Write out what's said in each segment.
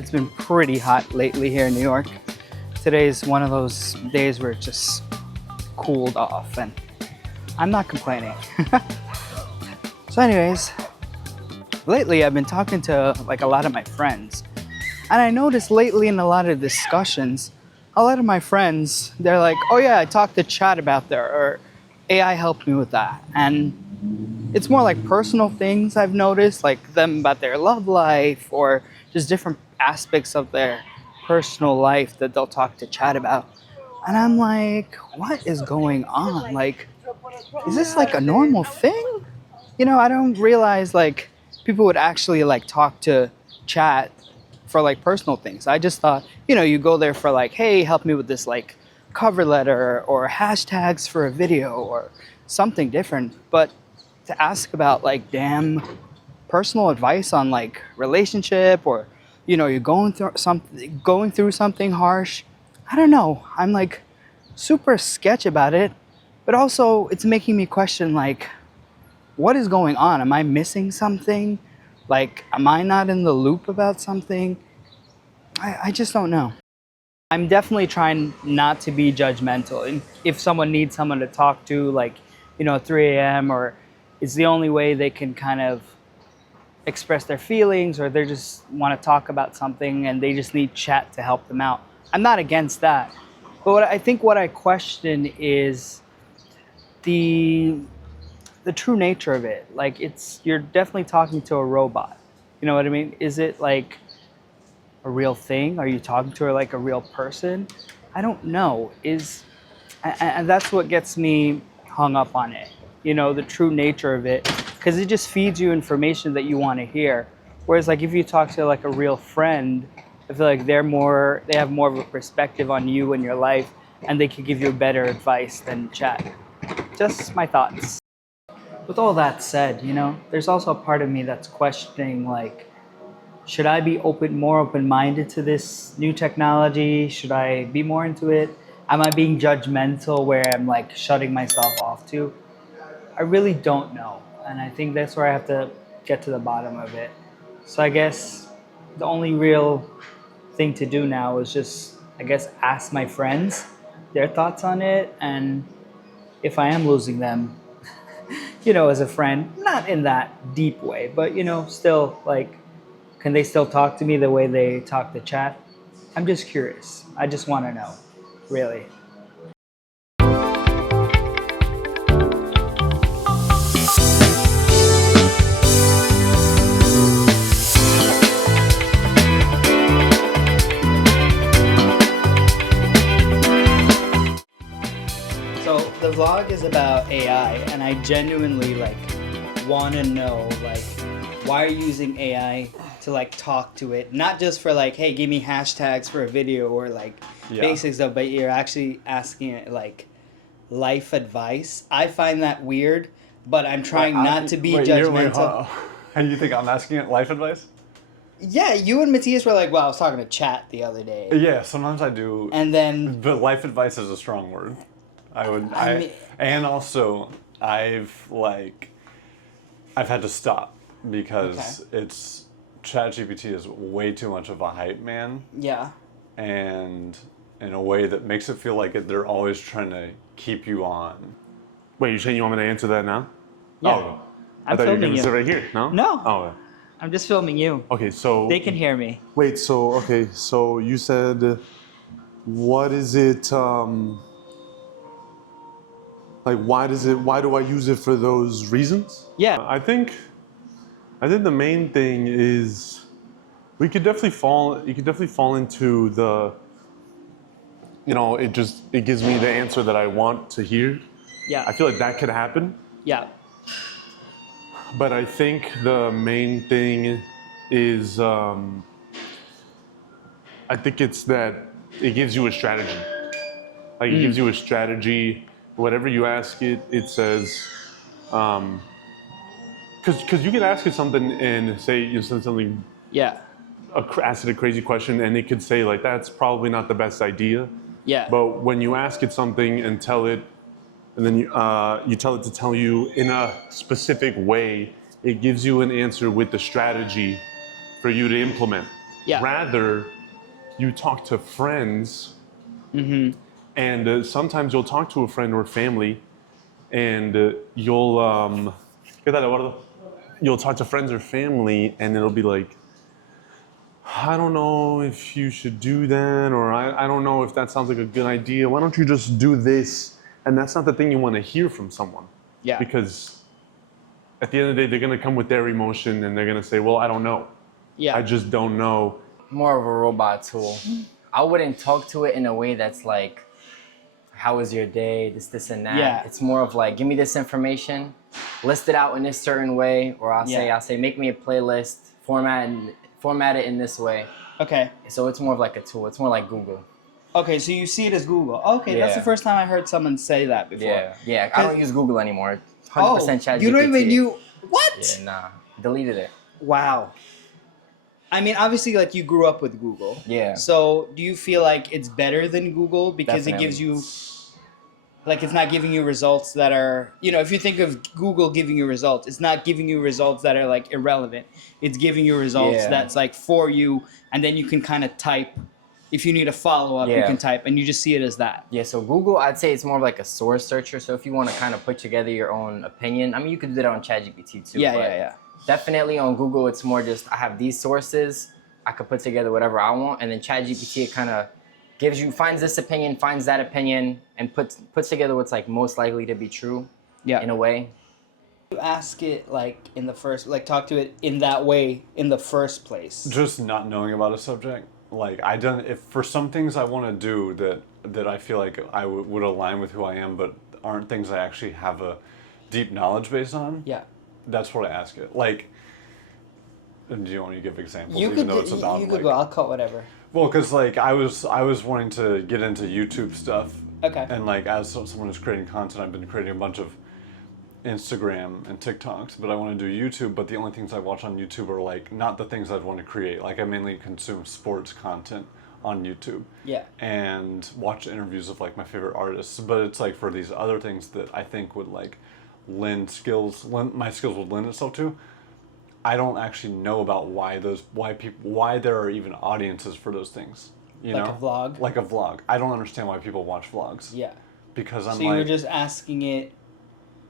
It's been pretty hot lately here in New York. Today's one of those days where it just cooled off and I'm not complaining. So anyways, lately I've been talking to like a lot of my friends, and I noticed lately in a lot of discussions, a lot of my friends, they're like, oh yeah, I talked to Chat about that, or AI helped me with that. And it's more like personal things I've noticed, like them about their love life or just different aspects of their personal life that they'll talk to Chat about. And I'm like, what is going on? Like, is this like a normal thing? You know, I don't realize like people would actually like talk to Chat for like personal things. I just thought, you know, you go there for like, hey, help me with this like cover letter or hashtags for a video or something different. But to ask about like damn personal advice on like relationship, or you know, you're going through something harsh, I don't know. I'm like super sketch about it, but also it's making me question like, what is going on? Am I missing something? Like, am I not in the loop about something? I just don't know. I'm definitely trying not to be judgmental. And if someone needs someone to talk to, like, you know, at 3 a.m. or it's the only way they can kind of express their feelings, or they just want to talk about something and they just need Chat to help them out, I'm not against that. But what I question is the true nature of it. Like, you're definitely talking to a robot. You know what I mean? Is it like a real thing? Are you talking to her like a real person? I don't know. And that's what gets me hung up on it. You know, the true nature of it, because it just feeds you information that you want to hear. Whereas like if you talk to like a real friend, I feel like they have more of a perspective on you and your life, and they can give you better advice than Chat. Just my thoughts. With all that said, you know, there's also a part of me that's questioning, like, should I be more open-minded to this new technology? Should I be more into it? Am I being judgmental where I'm like shutting myself off to? I really don't know. And I think that's where I have to get to the bottom of it. So I guess the only real thing to do now is just, I guess, ask my friends their thoughts on it. And if I am losing them, you know, as a friend, not in that deep way, but, you know, still, like, can they still talk to me the way they talk to Chat? I'm just curious. I just want to know, really. So the vlog is about AI, and I genuinely like want to know, like, why are you using AI to like talk to it? Not just for like, hey, give me hashtags for a video or like basic stuff, but you're actually asking it like life advice. I find that weird, but I'm trying not to be judgmental. And you think I'm asking it life advice? Yeah, you and Matias were like, well, I was talking to Chat the other day. Yeah, sometimes I do. And then, but life advice is a strong word. And also I've had to stop because Chat GPT is way too much of a hype man. Yeah. And in a way that makes it feel like they're always trying to keep you on. Wait, you're saying you want me to answer that now? Yeah. Oh, I thought you were filming going to you. sit right here. No? No. Oh. I'm just filming you. Okay, so... They can hear me. Wait, so you said, what is it, like, why do I use it for those reasons? Yeah. I think the main thing is you could definitely fall into the, you know, it gives me the answer that I want to hear. Yeah. I feel like that could happen. Yeah. But I think the main thing is, I think it's that it gives you a strategy. Like, it gives you a strategy. Whatever you ask it, it says, because you can ask it something and say, you said something, ask it a crazy question, and it could say, like, that's probably not the best idea. Yeah. But when you ask it something and tell it, and then you tell it to tell you in a specific way, it gives you an answer with the strategy for you to implement. Yeah. Rather, you talk to friends, Mm-hmm. and sometimes you'll talk to a friend or family, and you'll talk to friends or family, and it'll be like, I don't know if you should do that, or I don't know if that sounds like a good idea. Why don't you just do this? And that's not the thing you want to hear from someone. Yeah. Because at the end of the day, they're going to come with their emotion and they're going to say, well, I don't know. Yeah. I just don't know. More of a robot tool. I wouldn't talk to it in a way that's like, how was your day? This, and that. Yeah. It's more of like, give me this information, list it out in this certain way, or I'll say, make me a playlist, format it in this way. Okay. So it's more of like a tool. It's more like Google. Okay, so you see it as Google. Okay, that's the Yeah. first time I heard someone say that before. Yeah. I don't use Google anymore. 100% Chat GPT. You don't even use what? Yeah, nah. Deleted it. Wow. I mean, obviously, like you grew up with Google. Yeah. So do you feel like it's better than Google because it gives Definitely. you, like, it's not giving you results that are, if you think of Google giving you results, it's not giving you results that are like irrelevant. It's giving you results that's like for you, and then you can kind of type. If you need a follow-up, you can type, and you just see it as that. Yeah, so Google, I'd say it's more of like a source searcher. So if you want to kind of put together your own opinion, I mean, you could do that on Chat GPT too. Yeah. Definitely on Google, it's more just, I have these sources, I could put together whatever I want, and then Chat GPT, it kind of finds this opinion, finds that opinion, and puts together what's like most likely to be true in a way. You ask it talk to it in that way in the first place. Just not knowing about a subject. Like if for some things I want to do that I feel like I would align with who I am, but aren't things I actually have a deep knowledge base on. Yeah. That's what I ask it. Like, do you want me to give examples? You could go. I'll cut whatever. Well, because like I was wanting to get into YouTube stuff. Okay. And like as someone who's creating content, I've been creating a bunch of Instagram and TikToks, but I want to do YouTube, but the only things I watch on YouTube are like not the things I'd want to create. Like I mainly consume sports content on YouTube. Yeah. And watch interviews of like my favorite artists, but it's like for these other things that I think would like my skills would lend itself to. I don't actually know about why there are even audiences for those things. You know? Like a vlog? Like a vlog. I don't understand why people watch vlogs. Yeah. Because I'm so you were just asking it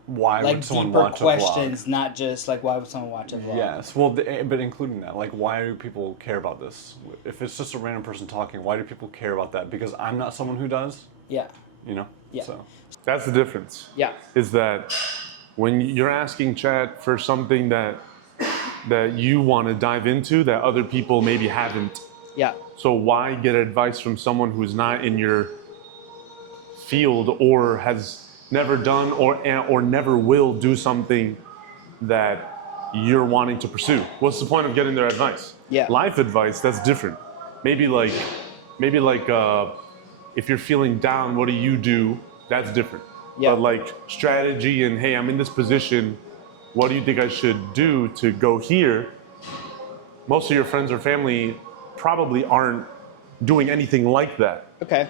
why like would someone deeper watch questions, a vlog? not just like why would someone watch a vlog? Yes, well, but including that, like why do people care about this? If it's just a random person talking, why do people care about that? Because I'm not someone who does. Yeah. You know. Yeah. So That's the difference. Yeah. Is that when you're asking Chat for something that you want to dive into that other people maybe haven't. Yeah. So why get advice from someone who's not in your field or has never done or never will do something that you're wanting to pursue? What's the point of getting their advice? Yeah. Life advice, that's different. Maybe like if you're feeling down, what do you do? That's different. Yeah. But like strategy and hey, I'm in this position, what do you think I should do to go here? Most of your friends or family probably aren't doing anything like that. Okay.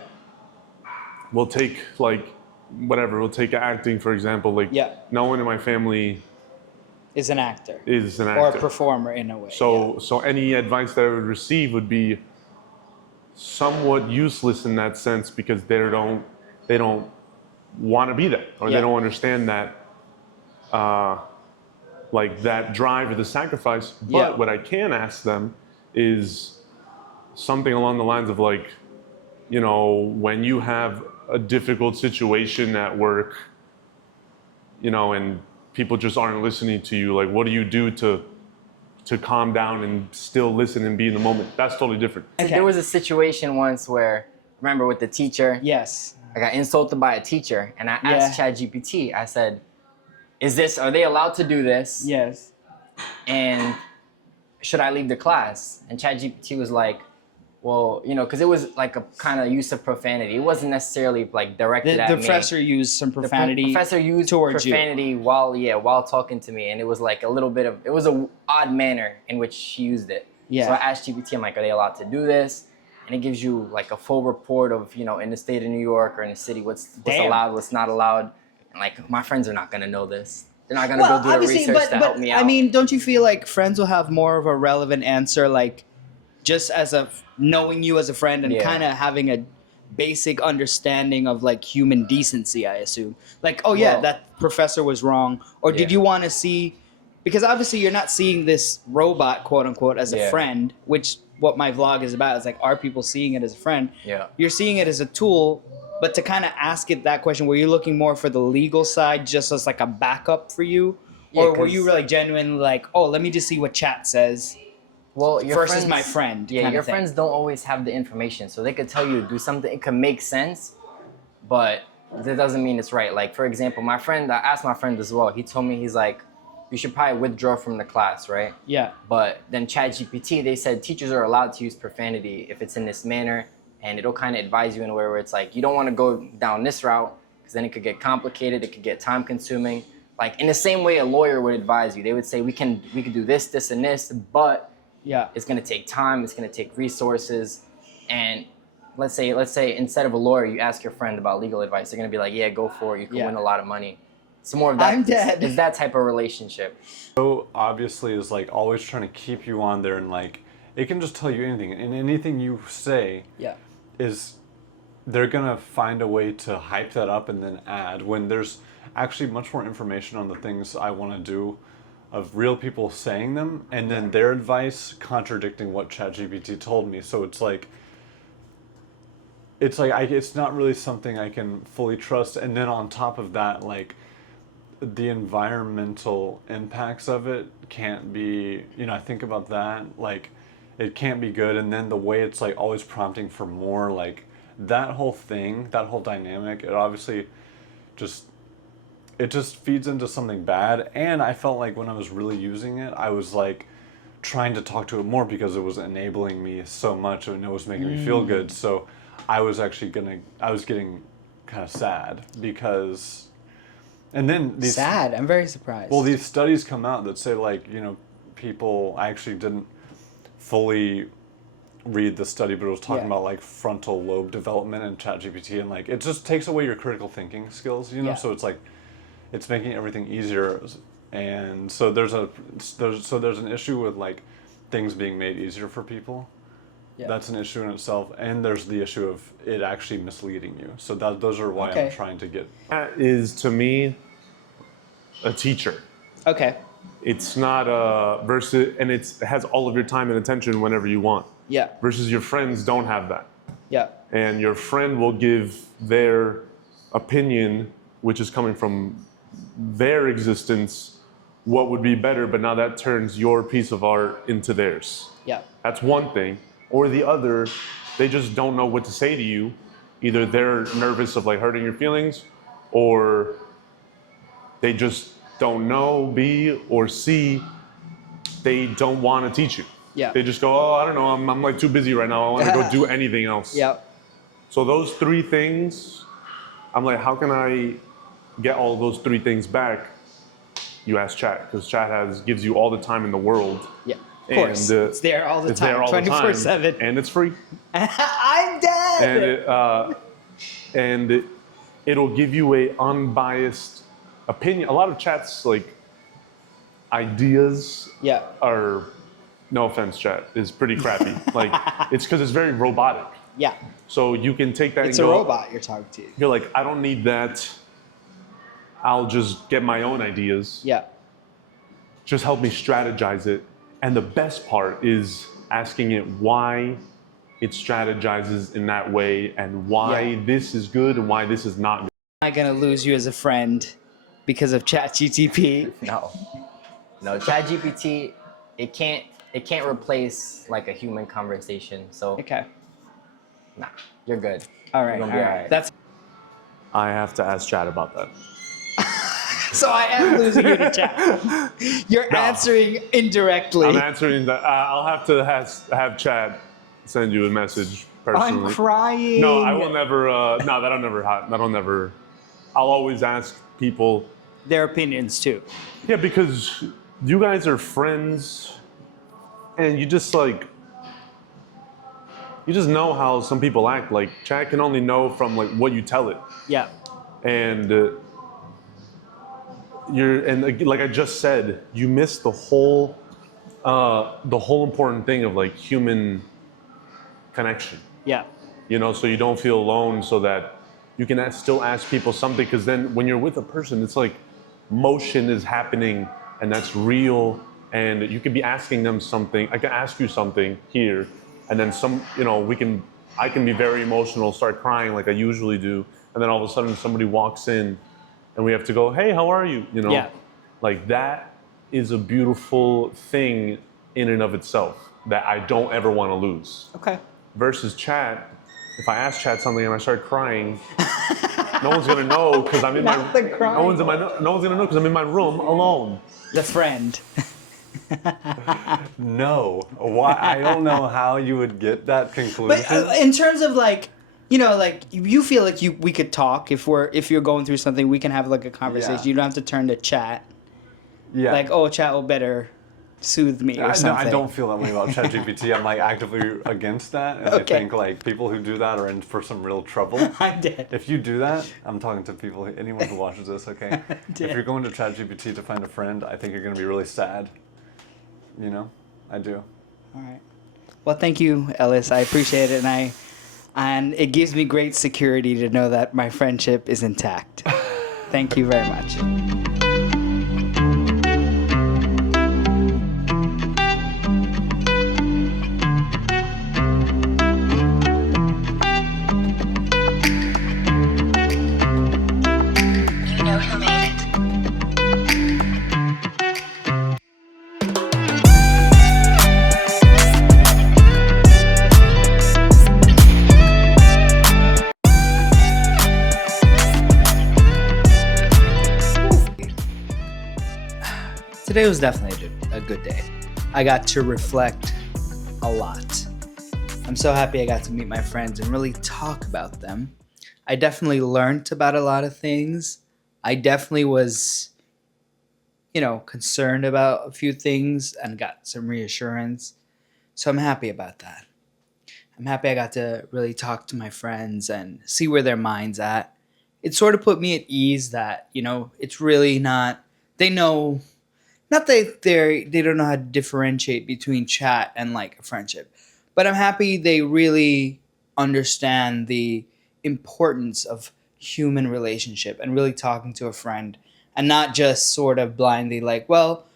We'll take we'll take acting for example. Like no one in my family Is an actor. is an Or actor. a performer in a way. So any advice that I would receive would be somewhat useless in that sense because they don't want to be there or they don't understand that like that drive or the sacrifice. But what I can ask them is something along the lines of like, when you have a difficult situation at work, and people just aren't listening to you, like what do you do to calm down and still listen and be in the moment? That's totally different. Okay. There was a situation once where, remember with the teacher? Yes. I got insulted by a teacher, and I asked ChatGPT. I said, are they allowed to do this? Yes. And should I leave the class? And ChatGPT was like, well, because it was like a kind of use of profanity. It wasn't necessarily like directed at The me. professor used some profanity. The professor used towards profanity while talking to me, and it was like it was a odd manner in which she used it. Yeah. So I asked GPT, I'm like, are they allowed to do this? And it gives you like a full report of, in the state of New York or in the city, what's allowed, what's not allowed. And like, my friends are not gonna know this. They're not gonna go do the research to help me out. I mean, don't you feel like friends will have more of a relevant answer? Like, just as knowing you as a friend and Yeah. kind of having a basic understanding of like human decency, I assume. Like, oh yeah, Well- that professor was wrong. Or did Yeah. you want to see, because obviously you're not seeing this robot, quote unquote, as a Yeah. friend, which what my vlog is about is like, are people seeing it as a friend? Yeah. You're seeing it as a tool, but to kind of ask it that question, were you looking more for the legal side just as like a backup for you? Yeah, Or were you 'cause- really genuinely like, oh, let me just see what chat says? Well, your versus friends, my friend Yeah, kinda your thing. friends don't always have the information, so they could tell you to do something. It could make sense, but that doesn't mean it's right. Like for example, I asked my friend as well. He told me he's like, you should probably withdraw from the class, right? Yeah. But then Chat GPT, they said teachers are allowed to use profanity if it's in this manner, and it'll kind of advise you in a way where it's like you don't want to go down this route because then it could get complicated. It could get time consuming. Like in the same way a lawyer would advise you, they would say we could do this, this, and this, but Yeah. it's going to take time, it's going to take resources. And let's say instead of a lawyer, you ask your friend about legal advice, they're going to be like, yeah, go for it, you can Yeah. win a lot of money. It's more of that. I'm dead. It's that type of relationship. So obviously is like always trying to keep you on there, and like it can just tell you anything, and anything you say Yeah. is they're gonna find a way to hype that up and then add when there's actually much more information on the things I want to do of real people saying them, and then their advice contradicting what ChatGPT told me. So it's like it's not really something I can fully trust. And then on top of that, like the environmental impacts of it can't be, I think about that, like it can't be good. And then the way it's like always prompting for more, like that whole thing, that whole dynamic, it just feeds into something bad. And I felt like when I was really using it, I was like trying to talk to it more because it was enabling me so much and it was making me feel good. So I was getting kind of sad because, and then these Sad. I'm very surprised. well, these studies come out that say like, people, I actually didn't fully read the study, but it was talking Yeah. about like frontal lobe development in ChatGPT, and like it just takes away your critical thinking skills, Yeah. so it's like it's making everything easier, and so there's an issue with like things being made easier for people. Yeah. That's an issue in itself, and there's the issue of it actually misleading you. So those are why Okay. I'm trying to get. That is to me a teacher. Okay. It's not a versus, and it has all of your time and attention whenever you want. Yeah. Versus your friends don't have that. Yeah. And your friend will give their opinion, which is coming from their existence, what would be better, but now that turns your piece of art into theirs. Yeah. That's one thing. Or the other, they just don't know what to say to you. Either they're nervous of like hurting your feelings, or they just don't know, B, or C, they don't want to teach you. Yeah. They just go, oh, I don't know, I'm like too busy right now. I want to go do anything else. Yeah. So those three things, I'm like, how can I get all those three things back? You ask Chat, because Chat gives you all the time in the world. Yeah. Of course. And, it's there all the it's time. there all the time, 24/7. and it's free. I'm dead. And it'll give you a unbiased opinion. A lot of Chat's like ideas Yeah. are, no offense, Chat, is pretty crappy. Like it's because it's very robotic. Yeah. So you can take that It's and a go, robot you're talking to. You're like, I don't need that. I'll just get my own ideas. Yeah. Just help me strategize it. And the best part is asking it why it strategizes in that way and why Yeah. this is good and why this is not good. Am I gonna lose you as a friend because of Chat GTP? No, Chat GPT, it can't replace like a human conversation. So Okay. nah, you're good. All right. You're All gonna be right. alright. That's I have to ask Chat about that. so I am losing you to Chat. You're answering indirectly. I'm answering that. I'll have to have Chat send you a message personally. I'm crying. No, I will never. No, that'll never happen. That'll never. I'll always ask people. Their opinions too. Yeah, because you guys are friends, and you just know how some people act. Like Chat can only know from like what you tell it, Yeah. and like I just said, you miss the whole important thing of like human connection. Yeah. You know, so you don't feel alone, so that you can still ask people something, because then when you're with a person, it's like motion is happening and that's real, and you could be asking them something. I can ask you something here, and then I can be very emotional, start crying like I usually do, and then all of a sudden somebody walks in and we have to go, hey, how are you? You know, Yeah. like that is a beautiful thing in and of itself that I don't ever want to lose. Okay. Versus chat, if I ask chat something and I start crying, no one's gonna know because I'm in my. Not the crying. No one's gonna know because I'm in my room alone. The friend. No. Why? I don't know how you would get that conclusion. But in terms of like, you know, like you feel like we could talk if you're going through something, we can have like a conversation. Yeah. You don't have to turn to chat. yeah. Like, oh, chat will better soothe me or something. I don't feel that way about Chat GPT. I'm like actively against that, and Okay. I think like people who do that are in for some real trouble. I'm dead. If you do that, I'm talking to people, anyone who watches this, okay? If you're going to Chat GPT to find a friend, I think you're going to be really sad. You know? I do. All right. Well, thank you, Ellis. I appreciate it, and it gives me great security to know that my friendship is intact. Thank you very much. You know who made it. Today was definitely a good day. I got to reflect a lot. I'm so happy I got to meet my friends and really talk about them. I definitely learned about a lot of things. I definitely was, concerned about a few things and got some reassurance. So I'm happy about that. I'm happy I got to really talk to my friends and see where their mind's at. It sort of put me at ease that, it's really not, they know, not that they don't know how to differentiate between chat and like a friendship, but I'm happy they really understand the importance of human relationship and really talking to a friend and not just sort of blindly like, well,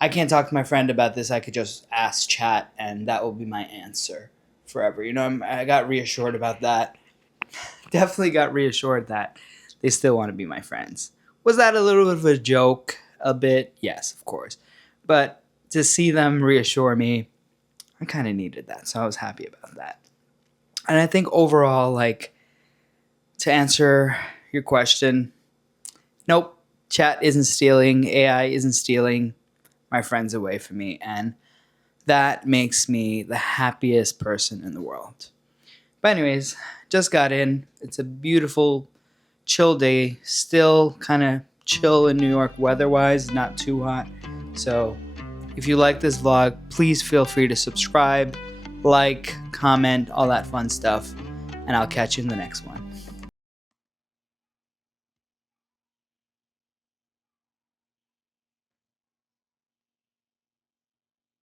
I can't talk to my friend about this. I could just ask chat and that will be my answer forever. I got reassured about that. Definitely got reassured that they still want to be my friends. Was that a little bit of a joke? A bit? Yes, of course. But to see them reassure me, I kind of needed that. So I was happy about that. And I think overall, like, to answer your question, nope, chat isn't stealing, AI isn't stealing my friends away from me. And that makes me the happiest person in the world. But anyways, just got in. It's a beautiful, chill day. Still kind of chill in New York weather-wise, not too hot. So if you like this vlog, please feel free to subscribe, like, comment, all that fun stuff. And I'll catch you in the next one.